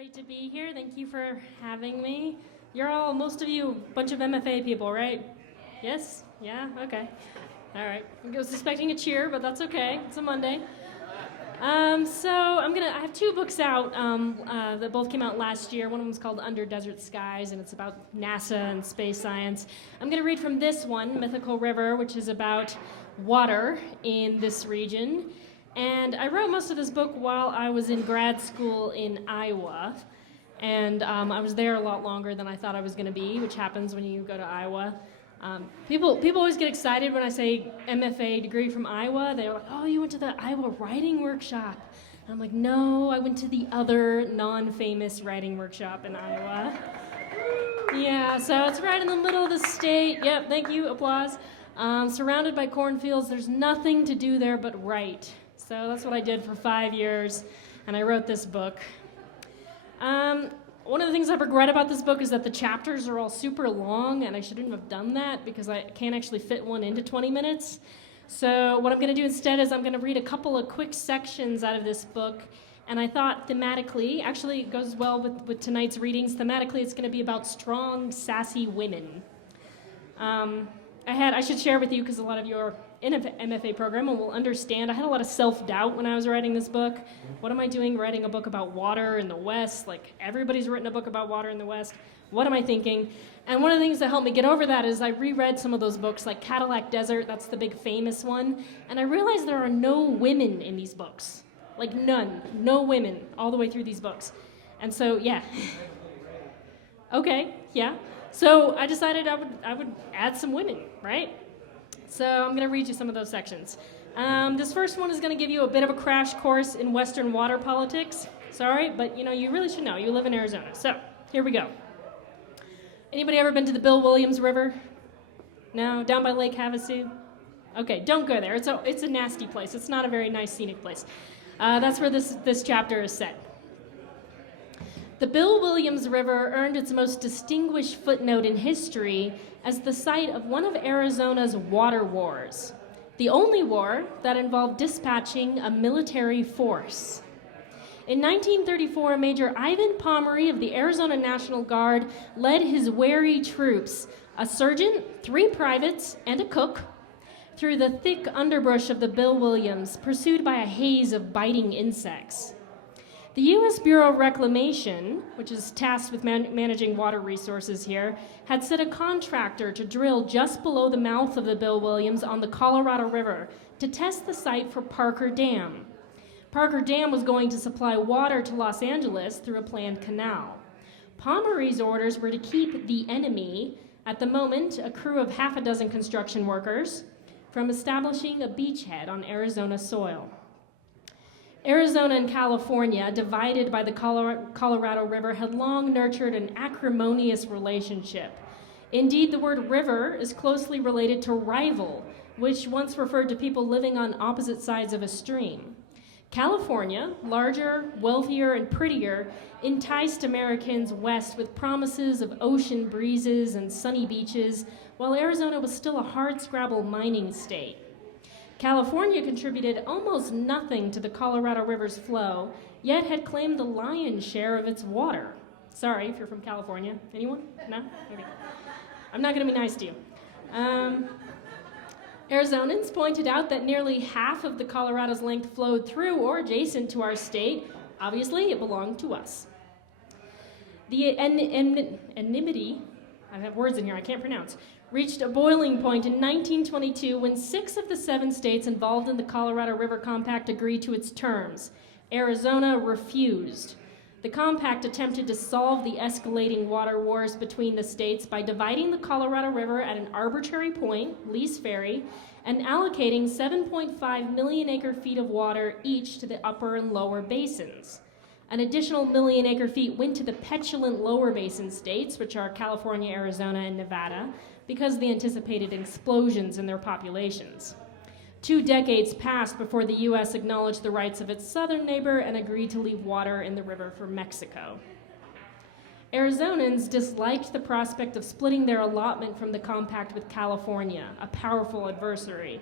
great to be here. Thank you for having me. Most of you, a bunch of MFA people, right? Yes? Yeah? Okay. All right. I was expecting a cheer, but that's okay. It's a Monday. I have two books out that both came out last year. One of them is called Under Desert Skies, and it's about NASA and space science. I'm going to read from this one, Mythical River, which is about water in this region. And I wrote most of this book while I was in grad school in Iowa. And I was there a lot longer than I thought I was going to be, which happens when you go to Iowa. People always get excited when I say MFA degree from Iowa. They're like, oh, you went to the Iowa writing workshop. And I'm like, no, I went to the other non-famous writing workshop in Iowa. Yeah, so it's right in the middle of the state. Yep, thank you, applause. Surrounded by cornfields, there's nothing to do there but write. So that's what I did for 5 years, and I wrote this book. One of the things I regret about this book is that the chapters are all super long, and I shouldn't have done that because I can't actually fit one into 20 minutes. So what I'm going to do instead is I'm going to read a couple of quick sections out of this book, and I thought thematically, actually it goes well with tonight's readings, thematically it's going to be about strong, sassy women. I should share with you, because a lot of you are in an MFA program and will understand, I had a lot of self-doubt when I was writing this book. What am I doing writing a book about water in the West? Like, everybody's written a book about water in the West. What am I thinking? And one of the things that helped me get over that is I reread some of those books, like Cadillac Desert, that's the big famous one, and I realized there are no women in these books. Like, none. No women all the way through these books. And so, yeah. Okay, yeah. So I decided I would add some women, right? So I'm going to read you some of those sections. This first one is going to give you a bit of a crash course in Western water politics. Sorry, but you really should know. You live in Arizona. So here we go. Anybody ever been to the Bill Williams River? No? Down by Lake Havasu? Okay, don't go there. It's a nasty place. It's not a very nice scenic place. That's where this chapter is set. The Bill Williams River earned its most distinguished footnote in history as the site of one of Arizona's water wars, the only war that involved dispatching a military force. In 1934, Major Ivan Pomeroy of the Arizona National Guard led his wary troops, a sergeant, 3 privates, and a cook, through the thick underbrush of the Bill Williams, pursued by a haze of biting insects. The U.S. Bureau of Reclamation, which is tasked with managing water resources here, had set a contractor to drill just below the mouth of the Bill Williams on the Colorado River to test the site for Parker Dam. Parker Dam was going to supply water to Los Angeles through a planned canal. Pomeroy's orders were to keep the enemy, at the moment a crew of half a dozen construction workers, from establishing a beachhead on Arizona soil. Arizona and California, divided by the Colorado River, had long nurtured an acrimonious relationship. Indeed, the word river is closely related to rival, which once referred to people living on opposite sides of a stream. California, larger, wealthier, and prettier, enticed Americans west with promises of ocean breezes and sunny beaches, while Arizona was still a hardscrabble mining state. California contributed almost nothing to the Colorado River's flow, yet had claimed the lion's share of its water. Sorry if you're from California. Anyone? No? Okay. I'm not going to be nice to you. Arizonans pointed out that nearly half of the Colorado's length flowed through or adjacent to our state. Obviously, it belonged to us. The enmity, I have words in here I can't pronounce, reached a boiling point in 1922 when 6 of the 7 states involved in the Colorado River Compact agreed to its terms. Arizona refused. The compact attempted to solve the escalating water wars between the states by dividing the Colorado River at an arbitrary point, Lee's Ferry, and allocating 7.5 million acre-feet of water each to the upper and lower basins. An additional million acre-feet went to the petulant lower basin states, which are California, Arizona, and Nevada, because of the anticipated explosions in their populations. 2 decades passed before the U.S. acknowledged the rights of its southern neighbor and agreed to leave water in the river for Mexico. Arizonans disliked the prospect of splitting their allotment from the compact with California, a powerful adversary.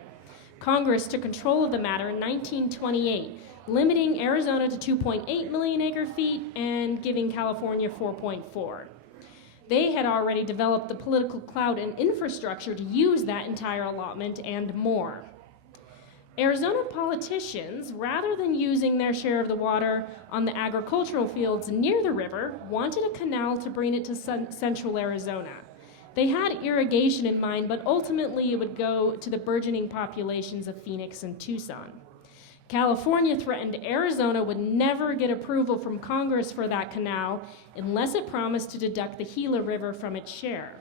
Congress took control of the matter in 1928, limiting Arizona to 2.8 million acre-feet and giving California 4.4. They had already developed the political clout and infrastructure to use that entire allotment and more. Arizona politicians, rather than using their share of the water on the agricultural fields near the river, wanted a canal to bring it to central Arizona. They had irrigation in mind, but ultimately it would go to the burgeoning populations of Phoenix and Tucson. California threatened Arizona would never get approval from Congress for that canal unless it promised to deduct the Gila River from its share.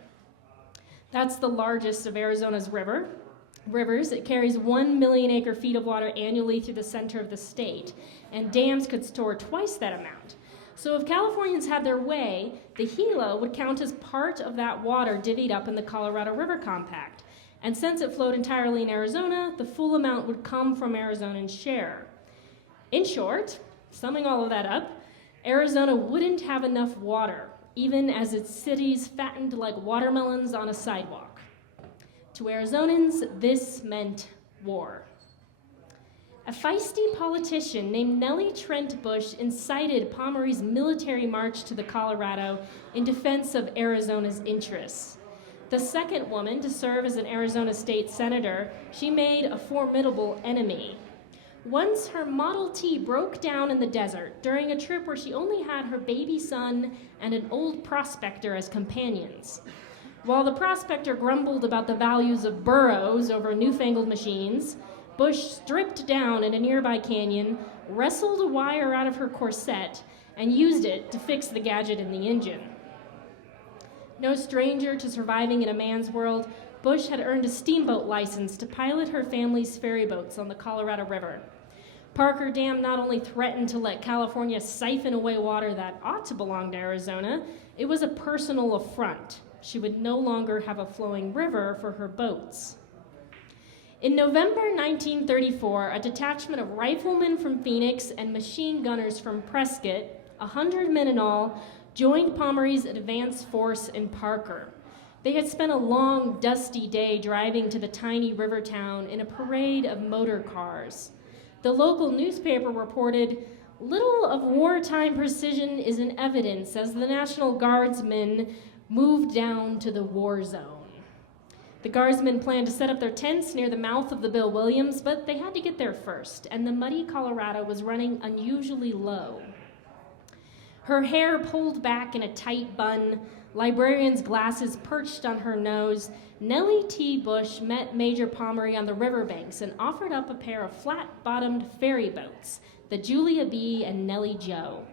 That's the largest of Arizona's rivers. It carries 1 million acre-feet of water annually through the center of the state, and dams could store twice that amount. So if Californians had their way, the Gila would count as part of that water divvied up in the Colorado River Compact. And since it flowed entirely in Arizona, the full amount would come from Arizonans' share. In short, summing all of that up, Arizona wouldn't have enough water, even as its cities fattened like watermelons on a sidewalk. To Arizonans, this meant war. A feisty politician named Nellie Trent Bush incited Pomeroy's military march to the Colorado in defense of Arizona's interests. The second woman to serve as an Arizona state senator, she made a formidable enemy. Once her Model T broke down in the desert during a trip where she only had her baby son and an old prospector as companions. While the prospector grumbled about the values of burros over newfangled machines, Bush stripped down in a nearby canyon, wrestled a wire out of her corset, and used it to fix the gadget in the engine. No stranger to surviving in a man's world, Bush had earned a steamboat license to pilot her family's ferry boats on the Colorado River. Parker Dam not only threatened to let California siphon away water that ought to belong to Arizona, it was a personal affront. She would no longer have a flowing river for her boats. In November 1934, a detachment of riflemen from Phoenix and machine gunners from Prescott, 100 men in all, joined Pomeroy's advance force in Parker. They had spent a long, dusty day driving to the tiny river town in a parade of motor cars. The local newspaper reported, "Little of wartime precision is in evidence as the National Guardsmen moved down to the war zone." The Guardsmen planned to set up their tents near the mouth of the Bill Williams, but they had to get there first, and the muddy Colorado was running unusually low. Her hair pulled back in a tight bun, librarian's glasses perched on her nose, Nellie T. Bush met Major Pomeroy on the riverbanks and offered up a pair of flat-bottomed ferry boats, the Julia B. and Nellie Joe.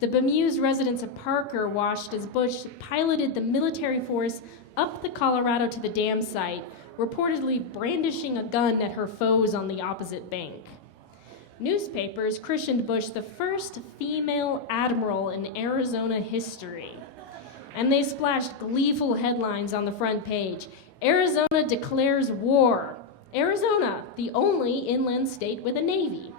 The bemused residents of Parker watched as Bush piloted the military force up the Colorado to the dam site, reportedly brandishing a gun at her foes on the opposite bank. Newspapers christened Bush the first female admiral in Arizona history. And they splashed gleeful headlines on the front page. "Arizona declares war. Arizona, the only inland state with a navy."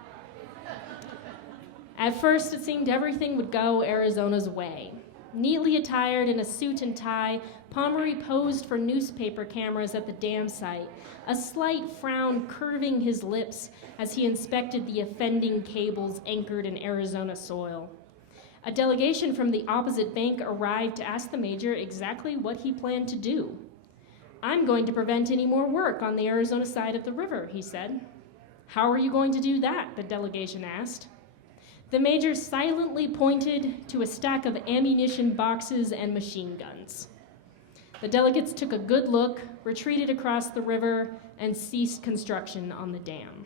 At first, it seemed everything would go Arizona's way. Neatly attired in a suit and tie, Pomeroy posed for newspaper cameras at the dam site, a slight frown curving his lips as he inspected the offending cables anchored in Arizona soil. A delegation from the opposite bank arrived to ask the major exactly what he planned to do. "I'm going to prevent any more work on the Arizona side of the river," he said. "How are you going to do that?" the delegation asked. The major silently pointed to a stack of ammunition boxes and machine guns. The delegates took a good look, retreated across the river, and ceased construction on the dam.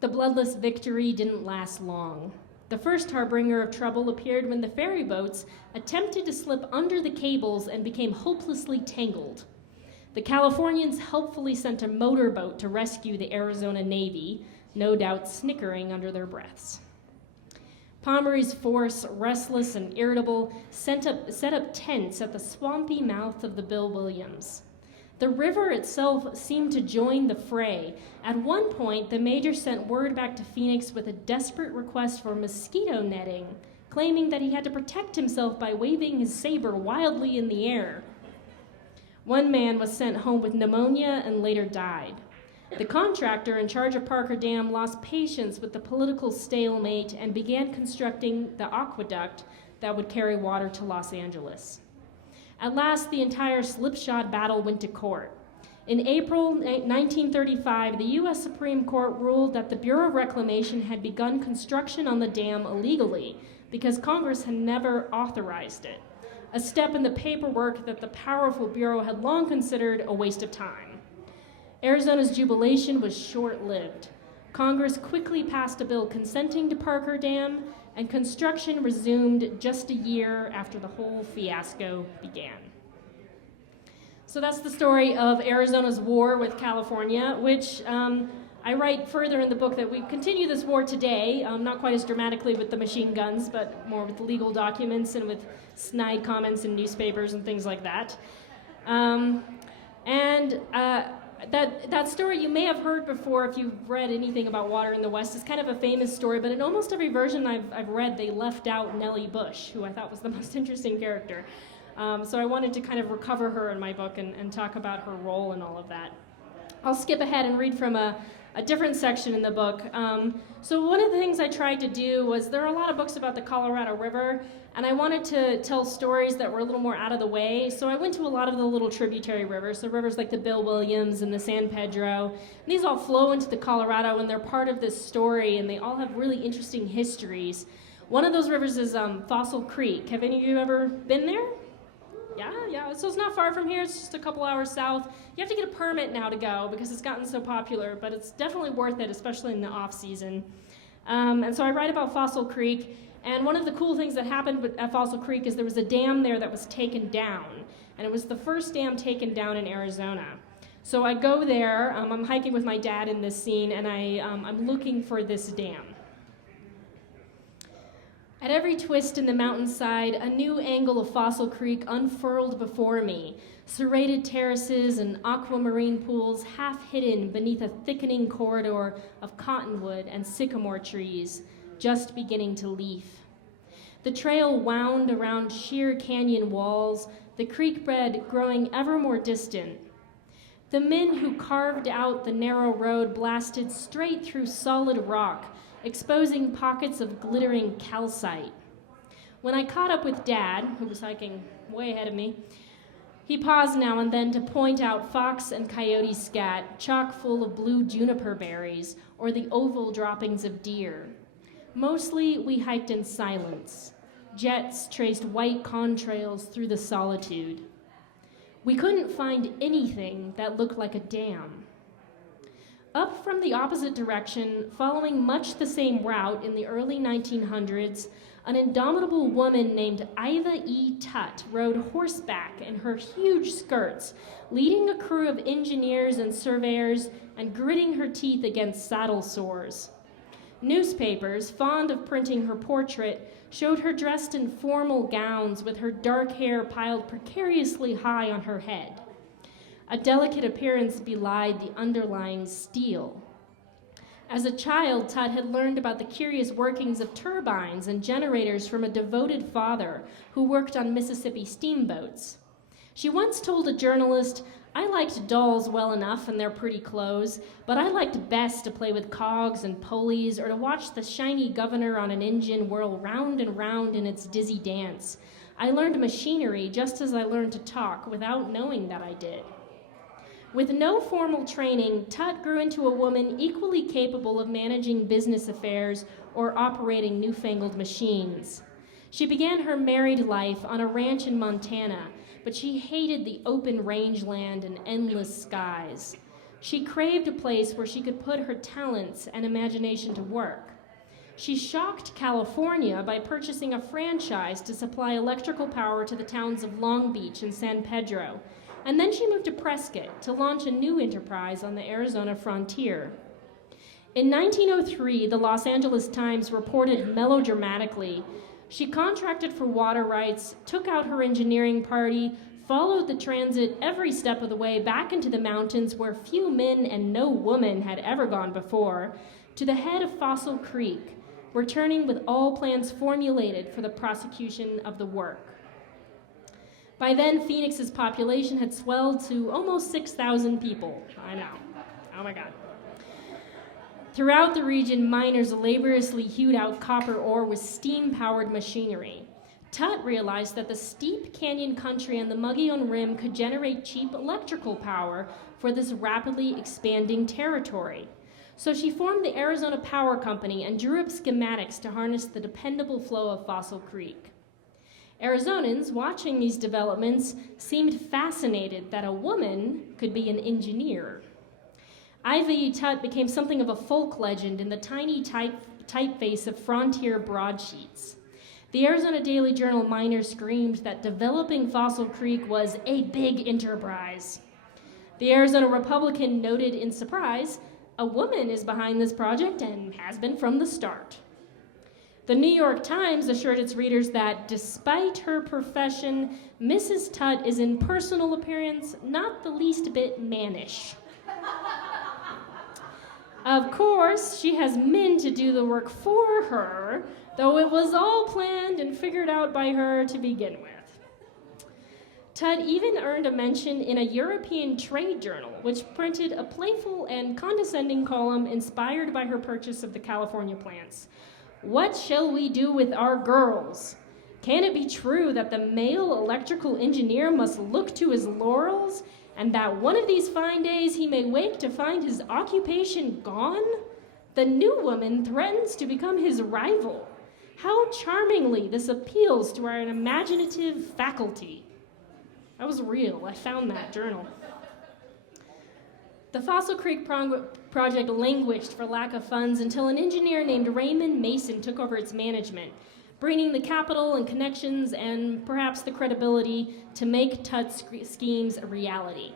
The bloodless victory didn't last long. The first harbinger of trouble appeared when the ferry boats attempted to slip under the cables and became hopelessly tangled. The Californians helpfully sent a motorboat to rescue the Arizona Navy, no doubt snickering under their breaths. Pomeroy's force, restless and irritable, set up tents at the swampy mouth of the Bill Williams. The river itself seemed to join the fray. At one point, the major sent word back to Phoenix with a desperate request for mosquito netting, claiming that he had to protect himself by waving his saber wildly in the air. One man was sent home with pneumonia and later died. The contractor in charge of Parker Dam lost patience with the political stalemate and began constructing the aqueduct that would carry water to Los Angeles. At last, the entire slipshod battle went to court. In April 1935, the U.S. Supreme Court ruled that the Bureau of Reclamation had begun construction on the dam illegally because Congress had never authorized it, a step in the paperwork that the powerful Bureau had long considered a waste of time. Arizona's jubilation was short-lived. Congress quickly passed a bill consenting to Parker Dam, and construction resumed just a year after the whole fiasco began. So that's the story of Arizona's war with California, which I write further in the book that we continue this war today, not quite as dramatically with the machine guns, but more with legal documents and with snide comments in newspapers and things like that. That story you may have heard before if you've read anything about water in the West. Is kind of a famous story, but in almost every version I've read, they left out Nellie Bush, who I thought was the most interesting character. So I wanted to kind of recover her in my book and talk about her role in all of that. I'll skip ahead and read from a different section in the book. So one of the things I tried to do was, there are a lot of books about the Colorado River, and I wanted to tell stories that were a little more out of the way. So I went to a lot of the little tributary rivers, so rivers like the Bill Williams and the San Pedro. And these all flow into the Colorado, and they're part of this story, and they all have really interesting histories. One of those rivers is Fossil Creek. Have any of you ever been there? Yeah, so it's not far from here. It's just a couple hours south. You have to get a permit now to go because it's gotten so popular, but it's definitely worth it, especially in the off season. And so I write about Fossil Creek, and one of the cool things that happened at Fossil Creek is there was a dam there that was taken down, and it was the first dam taken down in Arizona. So I go there, I'm hiking with my dad in this scene, and I'm looking for this dam. At every twist in the mountainside, a new angle of Fossil Creek unfurled before me, serrated terraces and aquamarine pools half hidden beneath a thickening corridor of cottonwood and sycamore trees, just beginning to leaf. The trail wound around sheer canyon walls, the creek bed growing ever more distant. The men who carved out the narrow road blasted straight through solid rock, exposing pockets of glittering calcite. When I caught up with Dad, who was hiking way ahead of me, he paused now and then to point out fox and coyote scat, chock full of blue juniper berries, or the oval droppings of deer. Mostly, we hiked in silence. Jets traced white contrails through the solitude. We couldn't find anything that looked like a dam. Up from the opposite direction, following much the same route in the early 1900s, an indomitable woman named Iva E. Tut rode horseback in her huge skirts, leading a crew of engineers and surveyors and gritting her teeth against saddle sores. Newspapers, fond of printing her portrait, showed her dressed in formal gowns with her dark hair piled precariously high on her head. A delicate appearance belied the underlying steel. As a child, Tut had learned about the curious workings of turbines and generators from a devoted father who worked on Mississippi steamboats. She once told a journalist, "I liked dolls well enough and their pretty clothes, but I liked best to play with cogs and pulleys or to watch the shiny governor on an engine whirl round and round in its dizzy dance. I learned machinery just as I learned to talk without knowing that I did." With no formal training, Tut grew into a woman equally capable of managing business affairs or operating newfangled machines. She began her married life on a ranch in Montana, but she hated the open rangeland and endless skies. She craved a place where she could put her talents and imagination to work. She shocked California by purchasing a franchise to supply electrical power to the towns of Long Beach and San Pedro, and then she moved to Prescott to launch a new enterprise on the Arizona frontier. In 1903, the Los Angeles Times reported melodramatically, "She contracted for water rights, took out her engineering party, followed the transit every step of the way back into the mountains where few men and no woman had ever gone before, to the head of Fossil Creek, returning with all plans formulated for the prosecution of the work." By then, Phoenix's population had swelled to almost 6,000 people. I know. Oh my God. Throughout the region, miners laboriously hewed out copper ore with steam-powered machinery. Tut realized that the steep canyon country and the Mogollon Rim could generate cheap electrical power for this rapidly expanding territory. So she formed the Arizona Power Company and drew up schematics to harness the dependable flow of Fossil Creek. Arizonans, watching these developments, seemed fascinated that a woman could be an engineer. Iva E. Tut became something of a folk legend in the tiny typeface of frontier broadsheets. The Arizona Daily Journal miners screamed that developing Fossil Creek was a big enterprise. The Arizona Republican noted in surprise, "A woman is behind this project and has been from the start." The New York Times assured its readers that despite her profession, Mrs. Tut is in personal appearance not the least bit mannish. Of course, she has men to do the work for her, though it was all planned and figured out by her to begin with. Tut even earned a mention in a European trade journal, which printed a playful and condescending column inspired by her purchase of the California plants. "What shall we do with our girls? Can it be true that the male electrical engineer must look to his laurels, and that one of these fine days he may wake to find his occupation gone? The new woman threatens to become his rival. How charmingly this appeals to our imaginative faculty." That was real. I found that journal. The Fossil Creek project languished for lack of funds until an engineer named Raymond Mason took over its management, bringing the capital and connections and perhaps the credibility to make Tut's schemes a reality.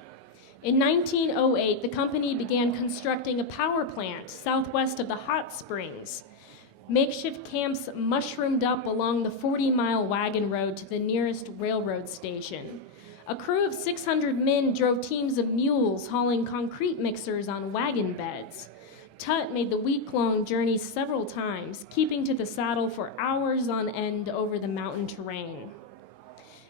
In 1908, the company began constructing a power plant southwest of the hot springs. Makeshift camps mushroomed up along the 40-mile wagon road to the nearest railroad station. A crew of 600 men drove teams of mules hauling concrete mixers on wagon beds. Tut made the week-long journey several times, keeping to the saddle for hours on end over the mountain terrain.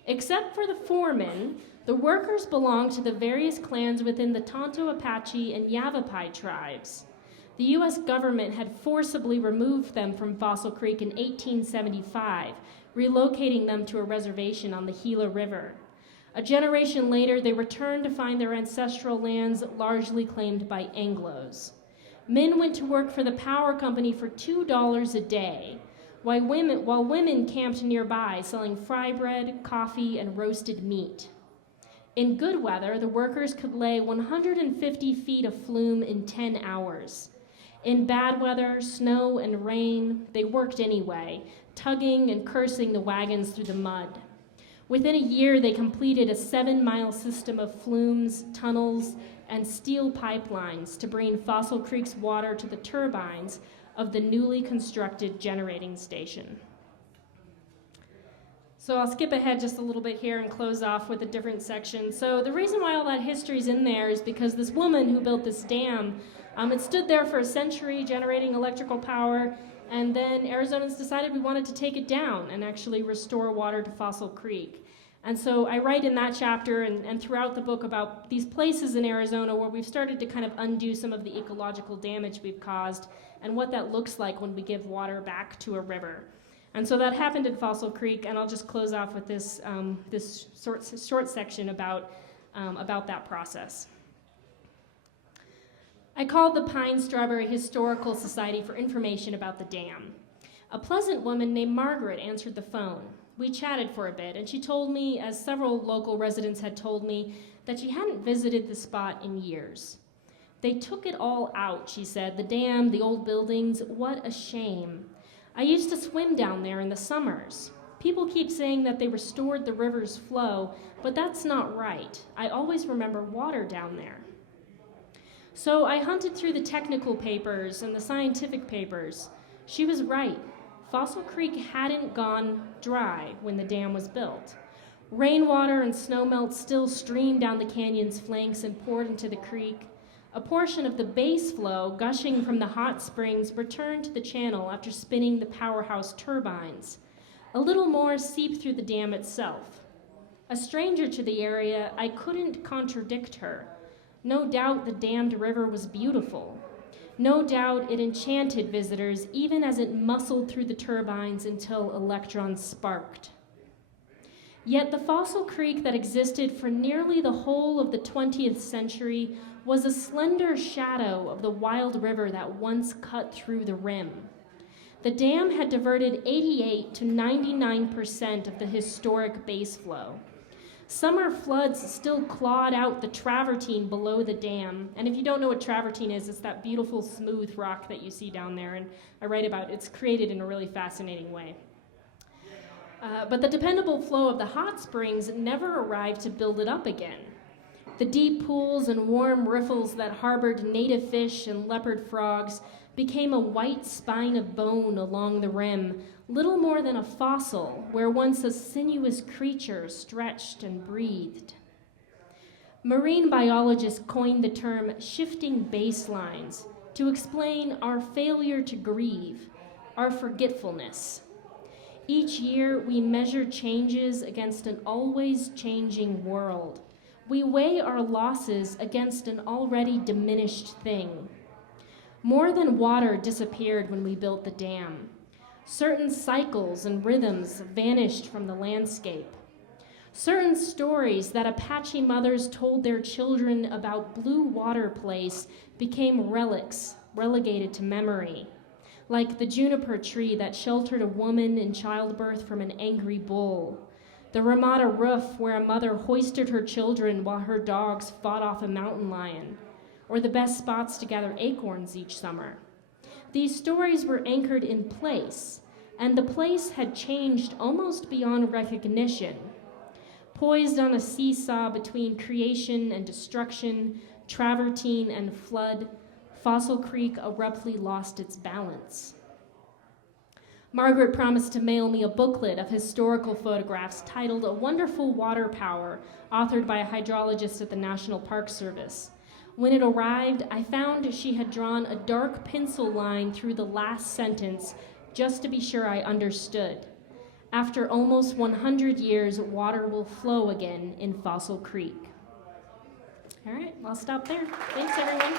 Except for the foreman, the workers belonged to the various clans within the Tonto Apache and Yavapai tribes. The U.S. government had forcibly removed them from Fossil Creek in 1875, relocating them to a reservation on the Gila River. A generation later, they returned to find their ancestral lands largely claimed by Anglos. Men went to work for the power company for $2 a day, while women camped nearby selling fry bread, coffee, and roasted meat. In good weather, the workers could lay 150 feet of flume in 10 hours. In bad weather, snow and rain, they worked anyway, tugging and cursing the wagons through the mud. Within a year, they completed a 7-mile system of flumes, tunnels, and steel pipelines to bring Fossil Creek's water to the turbines of the newly constructed generating station. So I'll skip ahead just a little bit here and close off with a different section. So the reason why all that history's in there is because this woman who built this dam, it stood there for a century generating electrical power, and then Arizonans decided we wanted to take it down and actually restore water to Fossil Creek. And so I write in that chapter and throughout the book about these places in Arizona where we've started to kind of undo some of the ecological damage we've caused and what that looks like when we give water back to a river. And so that happened at Fossil Creek, and I'll just close off with this, this short section about that process. I called the Pine Strawberry Historical Society for information about the dam. A pleasant woman named Margaret answered the phone. We chatted for a bit, and she told me, as several local residents had told me, that she hadn't visited the spot in years. They took it all out, she said, the dam, the old buildings, what a shame. I used to swim down there in the summers. People keep saying that they restored the river's flow, but that's not right. I always remember water down there. So I hunted through the technical papers and the scientific papers. She was right. Fossil Creek hadn't gone dry when the dam was built. Rainwater and snowmelt still streamed down the canyon's flanks and poured into the creek. A portion of the base flow, gushing from the hot springs, returned to the channel after spinning the powerhouse turbines. A little more seeped through the dam itself. A stranger to the area, I couldn't contradict her. No doubt the dammed river was beautiful. No doubt it enchanted visitors even as it muscled through the turbines until electrons sparked. Yet the fossil creek that existed for nearly the whole of the 20th century was a slender shadow of the wild river that once cut through the rim. The dam had diverted 88 to 99% of the historic base flow. Summer floods still clawed out the travertine below the dam. And if you don't know what travertine is, it's that beautiful smooth rock that you see down there. And I write about it. It's created in a really fascinating way. But the dependable flow of the hot springs never arrived to build it up again. The deep pools and warm riffles that harbored native fish and leopard frogs became a white spine of bone along the rim, little more than a fossil where once a sinuous creature stretched and breathed. Marine biologists coined the term shifting baselines to explain our failure to grieve, our forgetfulness. Each year, we measure changes against an always changing world. We weigh our losses against an already diminished thing. More than water disappeared when we built the dam. Certain cycles and rhythms vanished from the landscape. Certain stories that Apache mothers told their children about Blue Water Place became relics, relegated to memory, like the juniper tree that sheltered a woman in childbirth from an angry bull, the Ramada roof where a mother hoisted her children while her dogs fought off a mountain lion, or the best spots to gather acorns each summer. These stories were anchored in place, and the place had changed almost beyond recognition. Poised on a seesaw between creation and destruction, travertine and flood, Fossil Creek abruptly lost its balance. Margaret promised to mail me a booklet of historical photographs titled A Wonderful Water Power, authored by a hydrologist at the National Park Service. When it arrived, I found she had drawn a dark pencil line through the last sentence just to be sure I understood. After almost 100 years, water will flow again in Fossil Creek. All right, I'll stop there. Thanks, everyone.